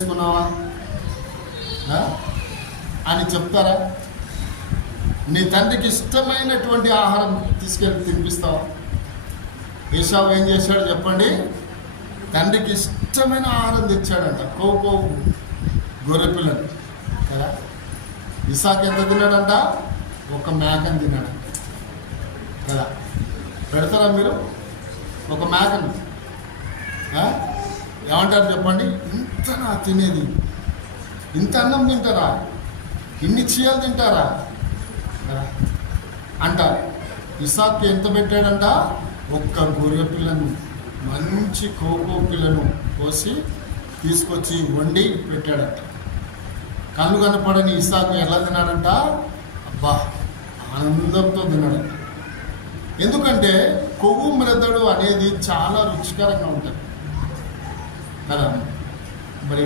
చేసుకున్నావా అని చెప్తారా? నీ తండ్రికి ఇష్టమైనటువంటి ఆహారం తీసుకెళ్ళి తినిపిస్తావా? ఏశావు ఏం చేశాడు చెప్పండి? తండ్రికి ఇష్టమైన ఆహారం తెచ్చాడంట, కోకో గొర్రెపిల్లని కదా. ఇసాక్ ఎంత తిన్నాడంట? ఒక మేకని తిన్నాడంట కదా. పెడతారా మీరు ఒక మేకని? ఏమంటారు చెప్పండి? ఇంతనా తినేది? ఇంత అన్నం తింటారా? ఇన్ని చీయలు తింటారా అంటారు. ఇసాక్ ఎంత పెట్టాడంట? ఒక్క గొర్రె పిల్లను, మంచి కోకో పిల్లను కోసి తీసుకొచ్చి వండి పెట్టాడంట. కళ్ళు కనపడని ఇసాకు ఎలా తిన్నాడంట? అబ్బా, ఆనందంతో తిన్నాడంట. ఎందుకంటే కొవ్వు మెదడు అనేది చాలా రుచికరంగా ఉంటుంది కదా. మరి